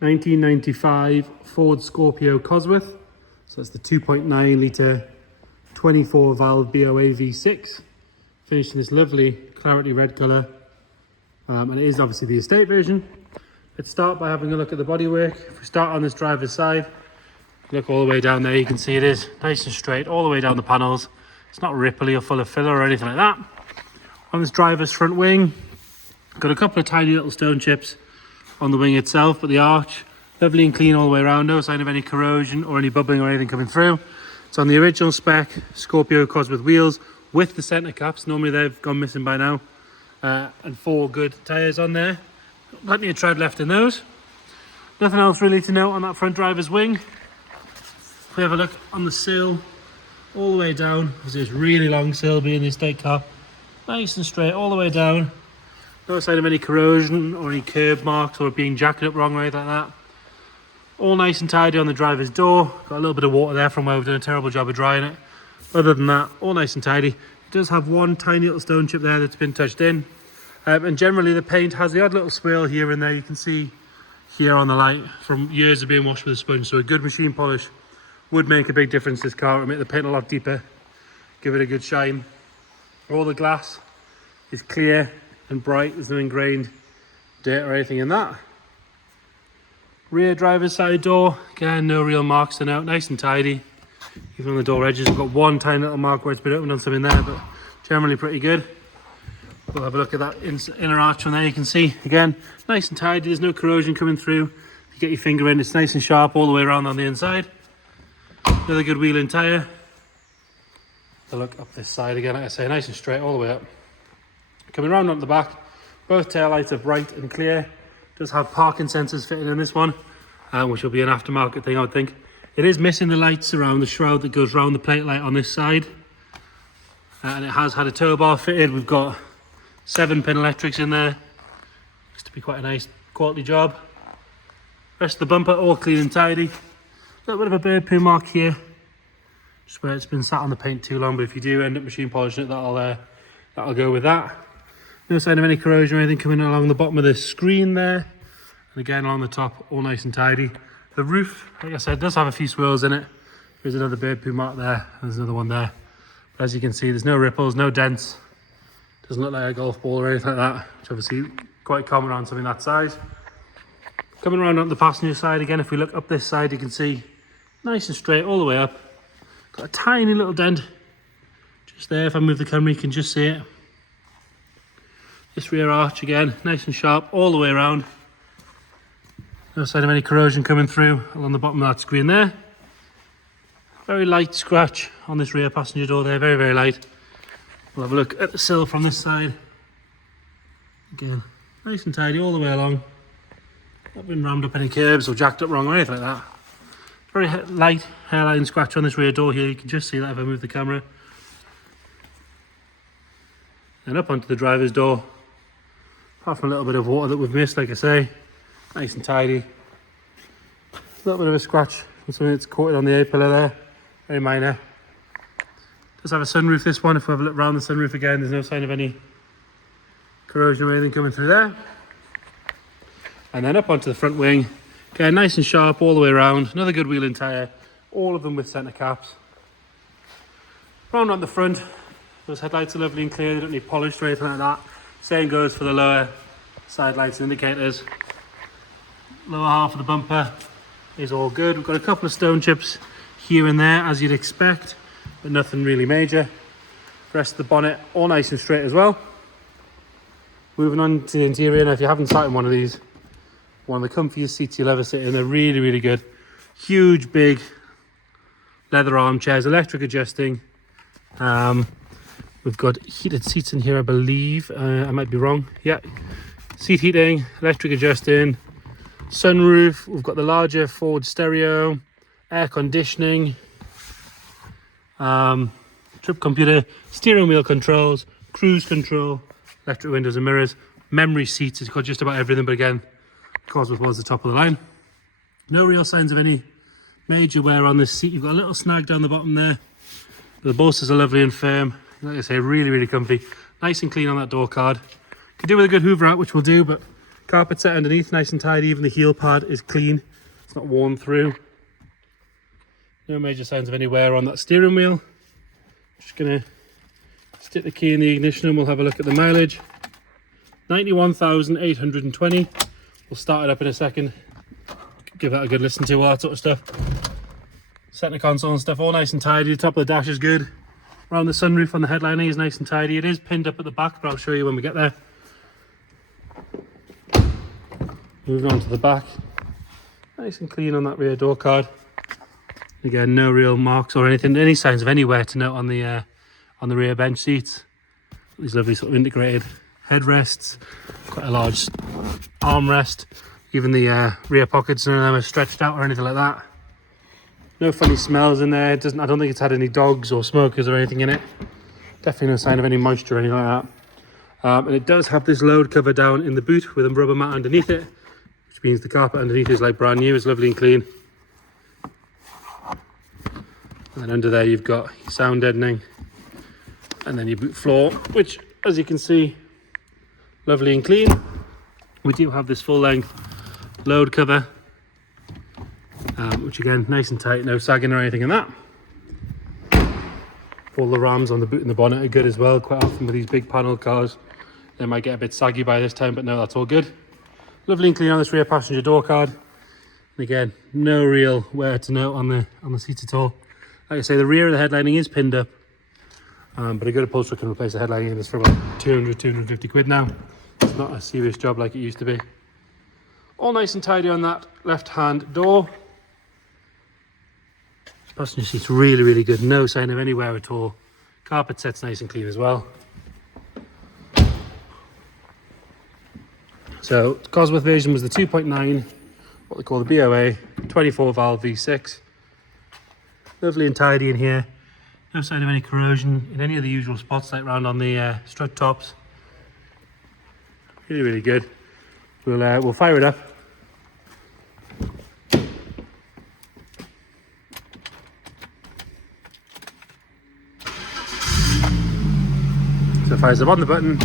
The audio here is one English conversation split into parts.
1995 Ford Scorpio Cosworth. So that's the 2.9 litre 24 valve BOA V6, finished in this lovely clarity red colour, and it is obviously the estate version. Let's start by having a look at the bodywork. If we start on this driver's side, look all the way down there, you can see it is nice and straight all the way down the panels. It's not ripply or full of filler or anything like that. On this driver's front wing, got a couple of tiny little stone chips on the wing itself, but the arch lovely and clean all the way around, no sign of any corrosion or any bubbling or anything coming through. It's on the original spec Scorpio Cosworth wheels with the centre caps. Normally they've gone missing by now, and 4 good tyres on there. Plenty of tread left in those. Nothing else really to note on that front driver's wing. If we have a look on the sill all the way down, there's this really long sill being the estate car, nice and straight all the way down. No sign of any corrosion or any curb marks or being jacked up wrong or anything like that. All nice and tidy on the driver's door. Got a little bit of water there from where we've done a terrible job of drying it. Other than that, all nice and tidy. It does have one tiny little stone chip there that's been touched in. And generally the paint has the odd little swirl here and there. You can see here on the light from years of being washed with a sponge. So a good machine polish would make a big difference to this car. It would make the paint a lot deeper, give it a good shine. All the glass is clear and bright. There's no ingrained dirt or anything in that. Rear driver's side door, again, no real marks to note, nice and tidy. Even on the door edges, we've got one tiny little mark where it's been opened on something there, but generally pretty good. We'll have a look at that inner arch from there. You can see, again, nice and tidy. There's no corrosion coming through. If you get your finger in, it's nice and sharp all the way around on the inside. Another good wheel and tyre. A look up this side again, like I say, nice and straight all the way up. Coming around on the back, both tail lights are bright and clear. Does have parking sensors fitted in this one, which will be an aftermarket thing, I would think. It is missing the lights around the shroud that goes around the plate light on this side. And it has had a tow bar fitted. We've got 7-pin electrics in there. Looks to be quite a nice quality job. Rest of the bumper all clean and tidy. A little bit of a bird poo mark here, just where it's been sat on the paint too long, but if you do end up machine polishing it, that'll go with that. No sign of any corrosion or anything coming along the bottom of the screen there. And again, along the top, all nice and tidy. The roof, like I said, does have a few swirls in it. There's another bird poo mark there. There's another one there. But as you can see, there's no ripples, no dents. Doesn't look like a golf ball or anything like that, which obviously quite common on something that size. Coming around on the passenger side again, if we look up this side, you can see nice and straight all the way up. Got a tiny little dent just there. If I move the camera, you can just see it. This rear arch again, nice and sharp all the way around. No sign of any corrosion coming through along the bottom of that screen there. Very light scratch on this rear passenger door there, very, very light. We'll have a look at the sill from this side. Again, nice and tidy all the way along. Not been rammed up any curbs or jacked up wrong or anything like that. Very light hairline scratch on this rear door here. You can just see that if I move the camera. And up onto the driver's door. Apart from a little bit of water that we've missed, like I say, nice and tidy. A little bit of a scratch from something that's coated on the A-pillar there, very minor. Does have a sunroof, this one. If we have a look around the sunroof again, there's no sign of any corrosion or anything coming through there. And then up onto the front wing, again, nice and sharp all the way around. Another good wheel and tyre, all of them with centre caps. Round on the front, those headlights are lovely and clear, they don't need polished or anything like that. Same goes for the lower side lights and indicators. Lower half of the bumper is all good. We've got a couple of stone chips here and there, as you'd expect, but nothing really major. The rest of the bonnet, all nice and straight as well. Moving on to the interior, now if you haven't sat in one of these, one of the comfiest seats you'll ever sit in, they're really, really good. Huge, big leather armchairs, electric adjusting. We've got heated seats in here, I believe. I might be wrong. Yeah, seat heating, electric adjusting, sunroof. We've got the larger Ford stereo, air conditioning, trip computer, steering wheel controls, cruise control, electric windows and mirrors, memory seats. It's got just about everything, but again, Cosworth was the top of the line. No real signs of any major wear on this seat. You've got a little snag down the bottom there. The bolsters are lovely and firm. Like I say, really, really comfy. Nice and clean on that door card. Could do with a good hoover out, which we'll do, but Carpet set underneath, nice and tidy. Even the heel pad is clean. It's not worn through. No major signs of any wear on that steering wheel. Just gonna stick the key in the ignition and we'll have a look at the mileage. 91,820. We'll start it up in a second. Give that a good listen to, all that sort of stuff. Center console and stuff, all nice and tidy. The top of the dash is good. Around the sunroof on the headliner is nice and tidy. It is pinned up at the back, but I'll show you when we get there. Moving on to the back. Nice and clean on that rear door card. Again, no real marks or anything, any signs of any wear to note on the rear bench seats. These lovely sort of integrated headrests, quite a large armrest. Even the rear pockets, none of them are stretched out or anything like that. No funny smells in there. I don't think it's had any dogs or smokers or anything in it. Definitely no sign of any moisture or anything like that. And it does have this load cover down in the boot with a rubber mat underneath it, which means the carpet underneath is like brand new. It's lovely and clean. And then under there you've got your sound deadening, and then your boot floor, which, as you can see, lovely and clean. We do have this full length load cover, which again, nice and tight, no sagging or anything in that. All the rams on the boot and the bonnet are good as well. Quite often with these big panel cars, they might get a bit saggy by this time, but no, that's all good. Lovely and clean on this rear passenger door card. And again, no real wear to note on the seats at all. Like I say, the rear of the headlining is pinned up, but a good upholsterer can replace the headlining in this for about 200, 250 quid now. It's not a serious job like it used to be. All nice and tidy on that left-hand door. Passenger seat's really, really good. No sign of any wear at all. Carpet set's nice and clean as well. So, Cosworth version was the 2.9, what they call the BOA, 24 valve V6. Lovely and tidy in here. No sign of any corrosion in any of the usual spots, like round on the strut tops. Really, really good. We'll fire it up. So it fires up on the button.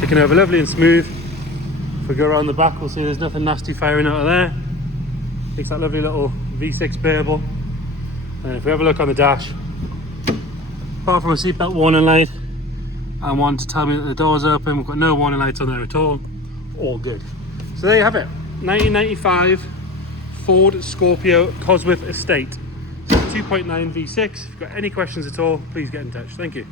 Ticking over lovely and smooth. If we go around the back, we'll see there's nothing nasty firing out of there. Makes that lovely little V6 bearable. And if we have a look on the dash, apart from a seatbelt warning light and one to tell me that the door's open, we've got no warning lights on there at all. All good. So there you have it. 1995 Ford Scorpio Cosworth Estate. 2.9 V6. If you've got any questions at all, please get in touch. Thank you.